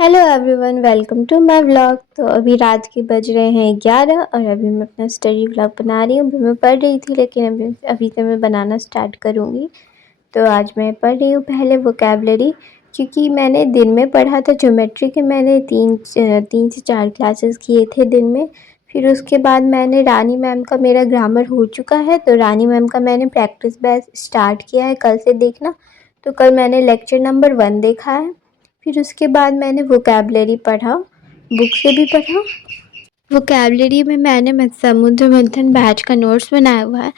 Hello everyone, welcome to my vlog. तो अभी रात के बज रहे हैं 11 और अभी मैं अपना स्टडी व्लॉग बना रही हूँ। अभी मैं पढ़ रही थी लेकिन अभी से मैं बनाना स्टार्ट करूँगी। तो आज मैं पढ़ रही हूँ पहले वोकेबलरी, क्योंकि मैंने दिन में पढ़ा था ज्योमेट्री के। मैंने तीन से चार क्लासेस किए थे दिन में। फिर उसके बाद मैंने रानी मैम का, मेरा ग्रामर हो चुका है तो रानी मैम का मैंने प्रैक्टिस बैच स्टार्ट किया है कल से देखना। तो कल मैंने लेक्चर नंबर 1 देखा है। फिर उसके बाद मैंने वोकेबलरी पढ़ा, बुक से भी पढ़ा। वोकेबलरी में मैंने समुद्र मंथन बैच का नोट्स बनाया हुआ है।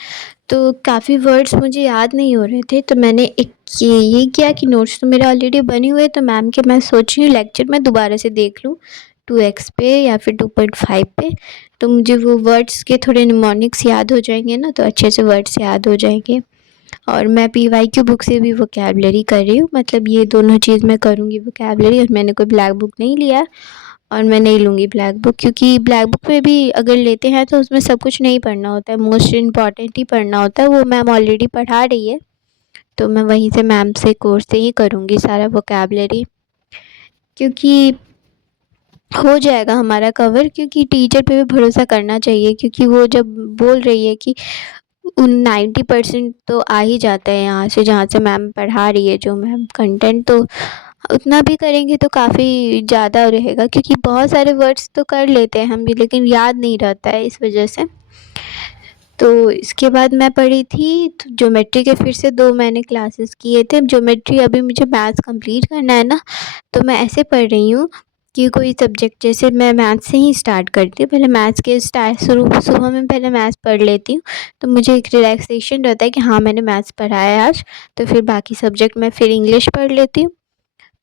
तो काफ़ी वर्ड्स मुझे याद नहीं हो रहे थे, तो मैंने एक ये किया कि नोट्स तो मेरे ऑलरेडी बने हुए, तो मैम के मैं सोच रही हूँ लेक्चर में दोबारा से देख लूँ 2x पे या फिर 2.5 पे। तो मुझे वो वर्ड्स के थोड़े निमोनिक्स याद हो जाएंगे ना, तो अच्छे से वर्ड्स याद हो जाएंगे। और मैं PYQ बुक से भी वोकेबलरी कर रही हूँ, मतलब ये दोनों चीज़ मैं करूँगी वोकेबलरी। और मैंने कोई ब्लैक बुक नहीं लिया और मैं नहीं लूँगी ब्लैक बुक, क्योंकि ब्लैक बुक में भी अगर लेते हैं तो उसमें सब कुछ नहीं पढ़ना होता है, मोस्ट इम्पॉर्टेंट ही पढ़ना होता है। वो मैम ऑलरेडी पढ़ा रही है, तो मैं वहीं से मैम से कोर्स से ही करूँगी सारा वोकेबलरी, क्योंकि हो जाएगा हमारा कवर। क्योंकि टीचर पे भी भरोसा करना चाहिए, क्योंकि वो जब बोल रही है कि 90% तो आ ही जाता है यहाँ से, जहाँ से मैम पढ़ा रही है जो मैम कंटेंट, तो उतना भी करेंगे तो काफ़ी ज़्यादा रहेगा। क्योंकि बहुत सारे वर्ड्स तो कर लेते हैं हम भी, लेकिन याद नहीं रहता है इस वजह से। तो इसके बाद मैं पढ़ी थी तो ज्योमेट्री के फिर से 2 मैंने क्लासेस किए थे। ज्योमेट्री अभी मुझे मैथ्स कंप्लीट करना है ना, तो मैं ऐसे पढ़ रही हूँ कि कोई सब्जेक्ट, जैसे मैं मैथ्स से ही स्टार्ट करती हूँ। पहले मैथ्स के सुबह में पहले मैथ्स पढ़ लेती हूँ, तो मुझे एक रिलैक्सेशन रहता है कि हाँ मैंने मैथ्स पढ़ा है आज। तो फिर बाकी सब्जेक्ट मैं फिर इंग्लिश पढ़ लेती हूँ।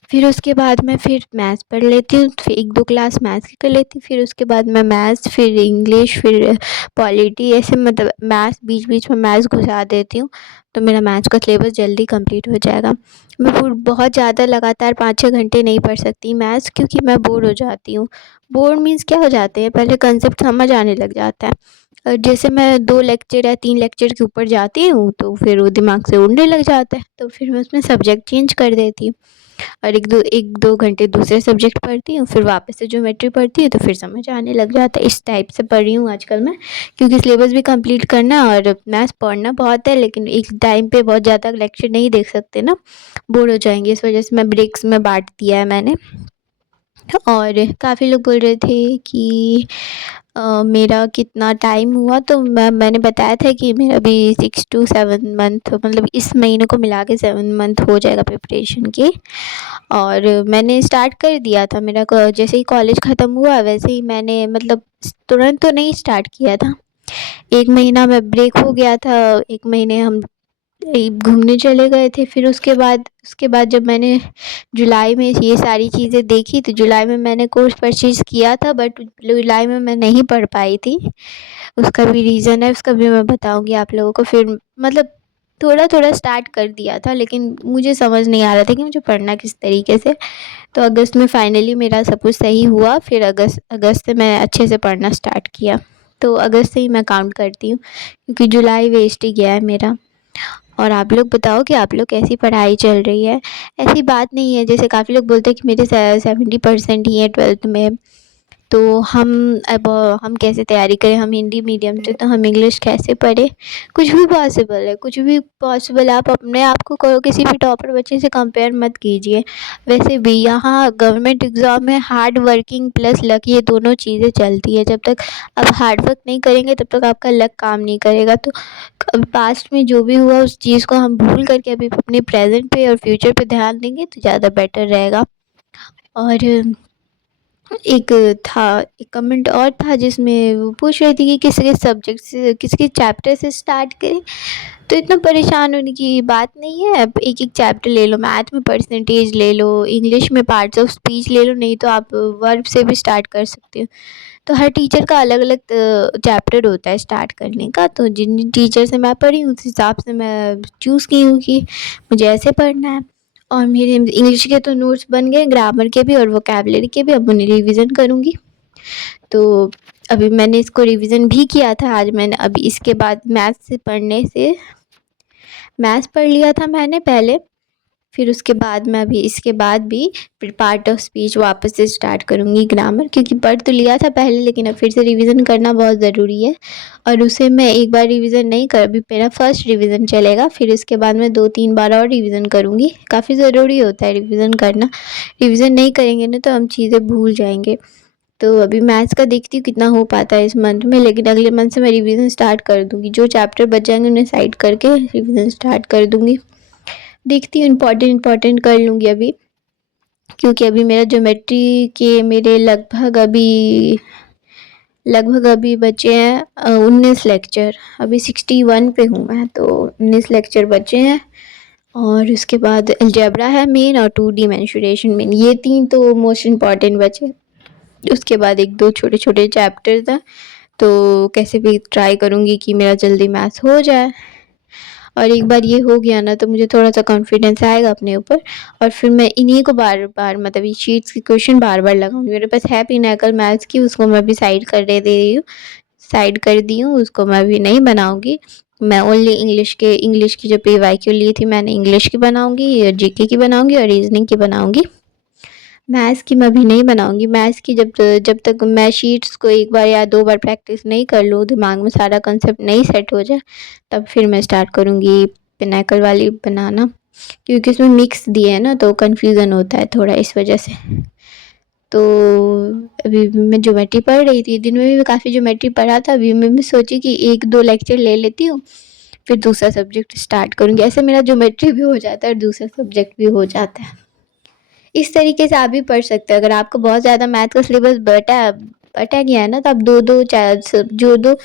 फिर उसके बाद मैं फिर मैथ्स पढ़ लेती हूँ, फिर 1-2 क्लास मैथ्स की कर लेती हूँ। फिर उसके बाद मैं मैथ्स, फिर इंग्लिश, फिर पॉलिटी, ऐसे मतलब मैथ्स बीच बीच में मैथ्स घुसा देती हूँ। तो मेरा मैथ्स का सिलेबस जल्दी कंप्लीट हो जाएगा। मैं बहुत ज़्यादा लगातार 5-6 घंटे नहीं पढ़ सकती मैथ्स, क्योंकि मैं बोर हो जाती हूँ। बोर मीन्स क्या हो जाते हैं, पहले कंसेप्ट समझ आने लग जाता है और जैसे मैं 2 लेक्चर या 3 लेक्चर के ऊपर जाती हूँ तो फिर वो दिमाग से उड़ने लग जाता है, तो फिर मैं उसमें सब्जेक्ट चेंज कर देती हूँ और 1-2 घंटे दूसरे सब्जेक्ट पढ़ती हूँ, फिर वापस से ज्योमेट्री पढ़ती हूँ, तो फिर समझ आने लग जाता है। इस टाइप से पढ़ रही हूँ आजकल मैं, क्योंकि सिलेबस भी कंप्लीट करना है और मैथ्स पढ़ना बहुत है, लेकिन एक टाइम पे बहुत ज़्यादा लेक्चर नहीं देख सकते ना, बोर हो जाएंगे। इस वजह से मैं ब्रेक्स में बांट दिया है मैंने। और काफ़ी लोग बोल रहे थे कि मेरा कितना टाइम हुआ, तो मैंने बताया था कि मेरा अभी 6 to 7 मंथ, मतलब इस महीने को मिला के 7 मंथ हो जाएगा प्रिपरेशन के। और मैंने स्टार्ट कर दिया था, मेरा जैसे ही कॉलेज ख़त्म हुआ वैसे ही मैंने, मतलब तुरंत तो नहीं स्टार्ट किया था। 1 महीना में ब्रेक हो गया था, 1 महीने हम घूमने चले गए थे। फिर उसके बाद जब मैंने जुलाई में ये सारी चीज़ें देखी, तो जुलाई में मैंने कोर्स परचेज़ किया था, बट जुलाई में मैं नहीं पढ़ पाई थी। उसका भी रीज़न है, उसका भी मैं बताऊँगी आप लोगों को। फिर मतलब थोड़ा-थोड़ा स्टार्ट कर दिया था, लेकिन मुझे समझ नहीं आ रहा था कि मुझे पढ़ना किस तरीके से। तो अगस्त में फाइनली मेरा सब कुछ सही हुआ, फिर अगस्त अगस्त से मैं अच्छे से पढ़ना स्टार्ट किया। तो अगस्त से ही मैं काउंट करती हूँ, क्योंकि जुलाई वेस्ट ही गया है मेरा। और आप लोग बताओ कि आप लोग कैसी पढ़ाई चल रही है? ऐसी बात नहीं है, जैसे काफ़ी लोग बोलते हैं कि मेरे 70% ही है 12th में, तो हम कैसे तैयारी करें, हम हिंदी मीडियम से, तो हम इंग्लिश कैसे पढ़ें? कुछ भी पॉसिबल है, कुछ भी पॉसिबल है। आप अपने आप को कहो, किसी भी टॉपर बच्चे से कंपेयर मत कीजिए। वैसे भी यहाँ गवर्नमेंट एग्ज़ाम में हार्ड वर्किंग प्लस लक, ये दोनों चीज़ें चलती है। जब तक आप हार्ड वर्क नहीं करेंगे तब तक आपका लक काम नहीं करेगा। तो पास्ट में जो भी हुआ उस चीज़ को हम भूल करके अभी अपने प्रेजेंट पे और फ्यूचर पे ध्यान देंगे तो ज़्यादा बेटर रहेगा। और एक एक कमेंट और था जिसमें वो पूछ रही थी कि किसके सब्जेक्ट से, किसके चैप्टर से स्टार्ट करें। तो इतना परेशान होने की बात नहीं है, आप एक-एक चैप्टर ले लो। मैथ में परसेंटेज ले लो, इंग्लिश में पार्ट्स ऑफ स्पीच ले लो, नहीं तो आप वर्ब से भी स्टार्ट कर सकते हो। तो हर टीचर का अलग-अलग चैप्टर होता है स्टार्ट करने का, तो जिन टीचर से मैं पढ़ी उस हिसाब से मैं चूज़ की हूँ कि मुझे ऐसे पढ़ना है। और मेरे इंग्लिश के तो नोट्स बन गए, ग्रामर के भी और वोकैबुलरी के भी, अब उन्हें रिवीजन करूँगी। तो अभी मैंने इसको रिवीजन भी किया था आज मैंने, अभी इसके बाद मैथ्स पढ़ लिया था मैंने पहले, फिर उसके बाद मैं अभी इसके बाद भी पार्ट ऑफ स्पीच वापस से स्टार्ट करूँगी ग्रामर, क्योंकि पढ़ तो लिया था पहले लेकिन अब फिर से रिवीजन करना बहुत ज़रूरी है। और उसे मैं एक बार रिवीजन नहीं कर, अभी मेरा फर्स्ट रिवीजन चलेगा, फिर इसके बाद मैं 2-3 बार और रिवीजन करूँगी। काफ़ी ज़रूरी होता है रिवीजन करना, रिवीजन नहीं करेंगे ना तो हम चीज़ें भूल जाएंगे। तो अभी मैथ्स का देखती हूँ कितना हो पाता है इस मंथ में, लेकिन अगले मंथ से मैं रिवीजन स्टार्ट कर दूँगी। जो चैप्टर बच जाएंगे उन्हें साइड करके रिवीजन स्टार्ट कर दूँगी। देखती हूँ इम्पॉर्टेंट कर लूँगी अभी, क्योंकि अभी मेरा ज्योमेट्री के मेरे लगभग अभी बचे हैं 19 लेक्चर। अभी 61 पे हूँ मैं, तो 19 लेक्चर बचे हैं। और उसके बाद अलजेब्रा है मेन और 2D मेंसुरेशन मेन, ये 3 तो मोस्ट इम्पॉर्टेंट बचे। उसके बाद 1-2 छोटे-छोटे चैप्टर्स हैं, तो कैसे भी ट्राई करूँगी कि मेरा जल्दी मैथ्स हो जाए। और एक बार ये हो गया ना तो मुझे थोड़ा-सा कॉन्फिडेंस आएगा अपने ऊपर, और फिर मैं इन्हीं को बार-बार मतलब ये शीट्स के क्वेश्चन बार-बार लगाऊँगी। मेरे पास है पिनाकल मैथ्स की, उसको मैं अभी साइड कर दे रही हूँ, साइड कर दी हूँ, उसको मैं अभी नहीं बनाऊँगी। मैं ओनली इंग्लिश की जो पीवाईक्यू ली थी मैंने इंग्लिश की बनाऊँगी, जीके की बनाऊँगी और रीजनिंग की बनाऊँगी। मैथ्स की मैं अभी नहीं बनाऊँगी। मैथ्स की जब तक मैं शीट्स को 1 बार या 2 बार प्रैक्टिस नहीं कर लूँ, दिमाग में सारा कंसेप्ट नहीं सेट हो जाए, तब फिर मैं स्टार्ट करूँगी पिनाकल वाली बनाना, क्योंकि इसमें मिक्स दिए हैं ना तो कन्फ्यूज़न होता है थोड़ा इस वजह से। तो अभी मैं ज्योमेट्री पढ़ रही थी, दिन में भी काफ़ी ज्योमेट्री पढ़ा था। अभी मैं सोची कि 1-2 लेक्चर ले लेती हूँ, फिर दूसरा सब्जेक्ट स्टार्ट करूँगी। ऐसे मेरा ज्योमेट्री भी हो जाता है और दूसरा सब्जेक्ट भी हो जाता है। इस तरीके से आप भी पढ़ सकते हैं। अगर आपको बहुत ज़्यादा मैथ का सिलेबस बटा गया है ना, तो आप 2-2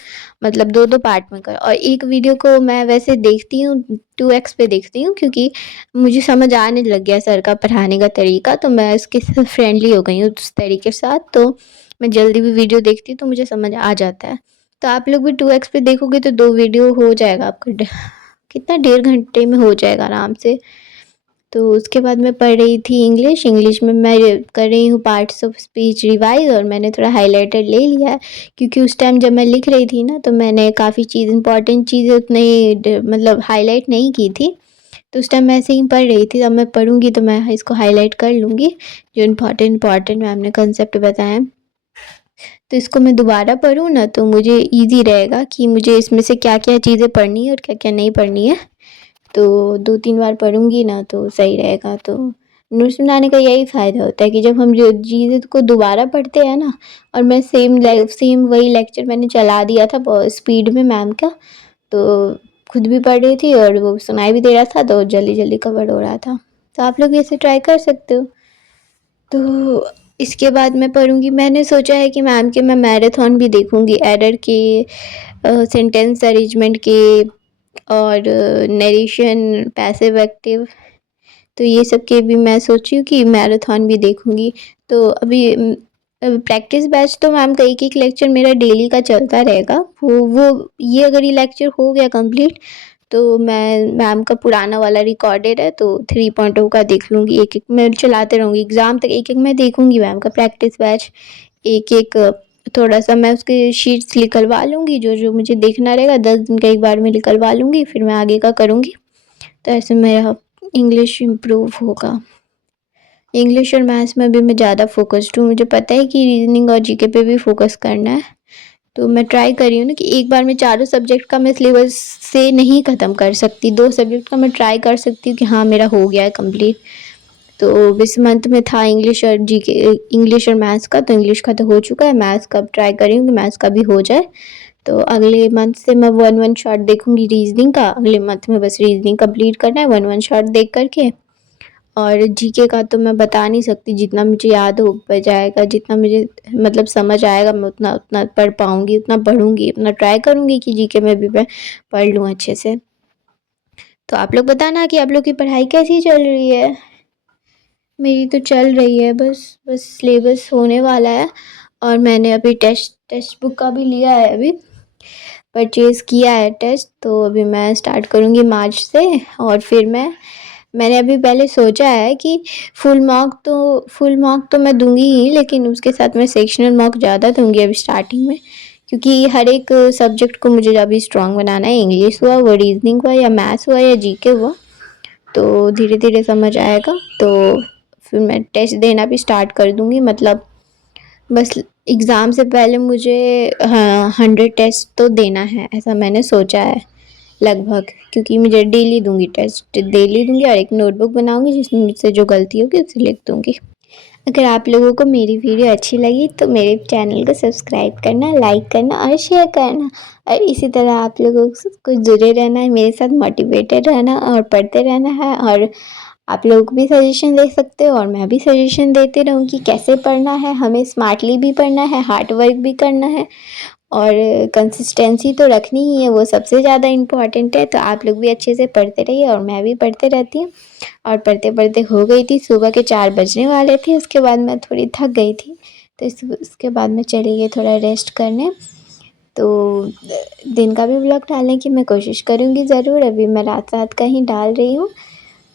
मतलब 2-2 पार्ट में करो। और एक वीडियो को मैं वैसे देखती हूँ 2x पे देखती हूँ, क्योंकि मुझे समझ आने लग गया सर का पढ़ाने का तरीका, तो मैं इसके साथ फ्रेंडली हो गई हूँ उस तरीके के साथ, तो मैं जल्दी भी वीडियो देखती हूँ तो मुझे समझ आ जाता है। तो आप लोग भी 2x पे देखोगे तो 2 वीडियो हो जाएगा आपका, कितना 1.5 घंटे में हो जाएगा आराम से। तो उसके बाद मैं पढ़ रही थी इंग्लिश में मैं कर रही हूँ पार्ट्स ऑफ स्पीच रिवाइज, और मैंने थोड़ा हाइलाइटर ले लिया है, क्योंकि उस टाइम जब मैं लिख रही थी ना तो मैंने काफ़ी इंपॉर्टेंट चीज़ें उतनी मतलब हाईलाइट नहीं की थी, तो उस टाइम मैं ऐसे ही पढ़ रही थी। अब मैं पढ़ूँगी तो मैं इसको हाईलाइट कर लूँगी, जो इम्पॉर्टेंट मैम ने कंसेप्ट बताए। तो इसको मैं दोबारा पढूँ ना तो मुझे ईज़ी रहेगा कि मुझे इसमें से क्या-क्या चीज़ें पढ़नी है और क्या-क्या नहीं पढ़नी है। तो 2-3 बार पढ़ूँगी ना तो सही रहेगा। तो नोट्स बनाने का यही फ़ायदा होता है कि जब हम जो चीज़ें को दोबारा पढ़ते हैं ना, और मैं सेम वही लेक्चर मैंने चला दिया था स्पीड में मैम का, तो खुद भी पढ़ रही थी और वो सुनाई भी दे रहा था, तो जल्दी-जल्दी कवर हो रहा था। तो आप लोग ऐसे ट्राई कर सकते हो। तो इसके बाद मैं पढ़ूँगी, मैंने सोचा है कि मैम के मैं मैराथन भी देखूँगी, एरर के, सेंटेंस अरेंजमेंट के, और नरेशन, पैसिव एक्टिव, तो ये सब के भी मैं सोची हूँ कि मैराथन भी देखूँगी। तो अभी प्रैक्टिस बैच तो मैम का एक-एक लेक्चर मेरा डेली का चलता रहेगा। वो ये अगर ये लेक्चर हो गया कंप्लीट तो मैं मैम का पुराना वाला रिकॉर्डेड है तो 3.0 का देख लूँगी, एक-एक मैं चलाते रहूँगी। एग्ज़ाम तक एक-एक मैं देखूँगी मैम का प्रैक्टिस बैच, एक-एक थोड़ा-सा मैं उसके शीट्स निकलवा लूँगी, जो-जो मुझे देखना रहेगा 10 दिन का एक बार में निकलवा लूँगी, फिर मैं आगे का करूँगी। तो ऐसे मेरा इंग्लिश इम्प्रूव होगा। इंग्लिश और मैथ्स में भी मैं ज़्यादा फ़ोकस्ड हूँ, मुझे पता है कि रीज़निंग और जीके पे भी फ़ोकस करना है। तो मैं ट्राई कर रही हूँ ना कि एक बार में चारों सब्जेक्ट का मैं सिलेबस से नहीं ख़त्म कर सकती, 2 सब्जेक्ट का मैं ट्राई कर सकती हूँ कि हाँ मेरा हो गया है कंप्लीट। तो इस मंथ में था इंग्लिश और जीके, इंग्लिश और मैथ्स का, तो इंग्लिश का तो हो चुका है, मैथ्स का अब ट्राई कर रही हूँ कि मैथ्स का भी हो जाए। तो अगले मंथ से मैं 1-1 शॉट देखूँगी रीज़निंग का, अगले मंथ में बस रीज़निंग कंप्लीट करना है 1-1 शॉट देख कर के। और जीके का तो मैं बता नहीं सकती, जितना मुझे याद हो जाएगा, जितना मुझे मतलब समझ आएगा मैं उतना पढ़ पाऊँगी, उतना पढ़ूँगी, उतना ट्राई करूँगी कि जीके में भी मैं पढ़ लूँ अच्छे से। तो आप लोग बताना कि आप लोग की पढ़ाई कैसी चल रही है? मेरी तो चल रही है, बस सिलेबस होने वाला है, और मैंने अभी टेक्स्ट बुक का भी लिया है, अभी परचेज़ किया है टेस्ट, तो अभी मैं स्टार्ट करूँगी मार्च से। और फिर मैंने अभी पहले सोचा है कि फुल मार्क तो मैं दूँगी ही, लेकिन उसके साथ मैं सेक्शनल मार्क ज़्यादा दूँगी अभी स्टार्टिंग में, क्योंकि हर एक सब्जेक्ट को मुझे अभी स्ट्रॉन्ग बनाना है। इंग्लिश हुआ, वो रीज़निंग हुआ, या मैथ्स हुआ, या जीके हुआ, तो धीरे धीरे समझ आएगा, तो फिर मैं टेस्ट देना भी स्टार्ट कर दूँगी। मतलब बस एग्ज़ाम से पहले मुझे हाँ 100 टेस्ट तो देना है, ऐसा मैंने सोचा है लगभग, क्योंकि मुझे डेली दूँगी टेस्ट, डेली दूँगी और एक नोटबुक बनाऊँगी जिसमें मुझसे जो गलती होगी उसे लिख दूँगी। अगर आप लोगों को मेरी वीडियो अच्छी लगी तो मेरे चैनल को सब्सक्राइब करना, लाइक करना और शेयर करना, और इसी तरह आप लोगों को जुड़े रहना है, मेरे साथ मोटिवेटेड रहना और पढ़ते रहना है। और आप लोग भी सजेशन दे सकते हो और मैं भी सजेशन देती रहूँगी कैसे पढ़ना है, हमें स्मार्टली भी पढ़ना है, हार्ड वर्क भी करना है और कंसिस्टेंसी तो रखनी ही है, वो सबसे ज़्यादा इम्पॉर्टेंट है। तो आप लोग भी अच्छे से पढ़ते रहिए और मैं भी पढ़ते रहती हूँ। और पढ़ते-पढ़ते हो गई थी, सुबह के 4 बजने वाले थे, उसके बाद मैं थोड़ी थक गई थी, तो उसके बाद मैं चली गई थोड़ा रेस्ट करने। तो दिन का भी व्लॉग डालने की मैं कोशिश करूँगी ज़रूर, अभी मैं रात-रात का ही डाल रही हूँ।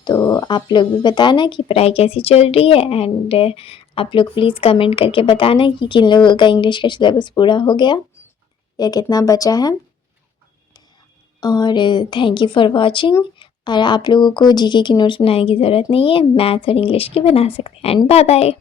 तो आप लोग भी बताना कि पढ़ाई कैसी चल रही है, एंड आप लोग प्लीज़ कमेंट करके बताना कि किन लोगों का इंग्लिश का सिलेबस पूरा हो गया या कितना बचा है। और थैंक यू फॉर वॉचिंग। और आप लोगों को जीके की नोट्स बनाने की ज़रूरत नहीं है, मैथ्स और इंग्लिश की बना सकते हैं। And bye bye.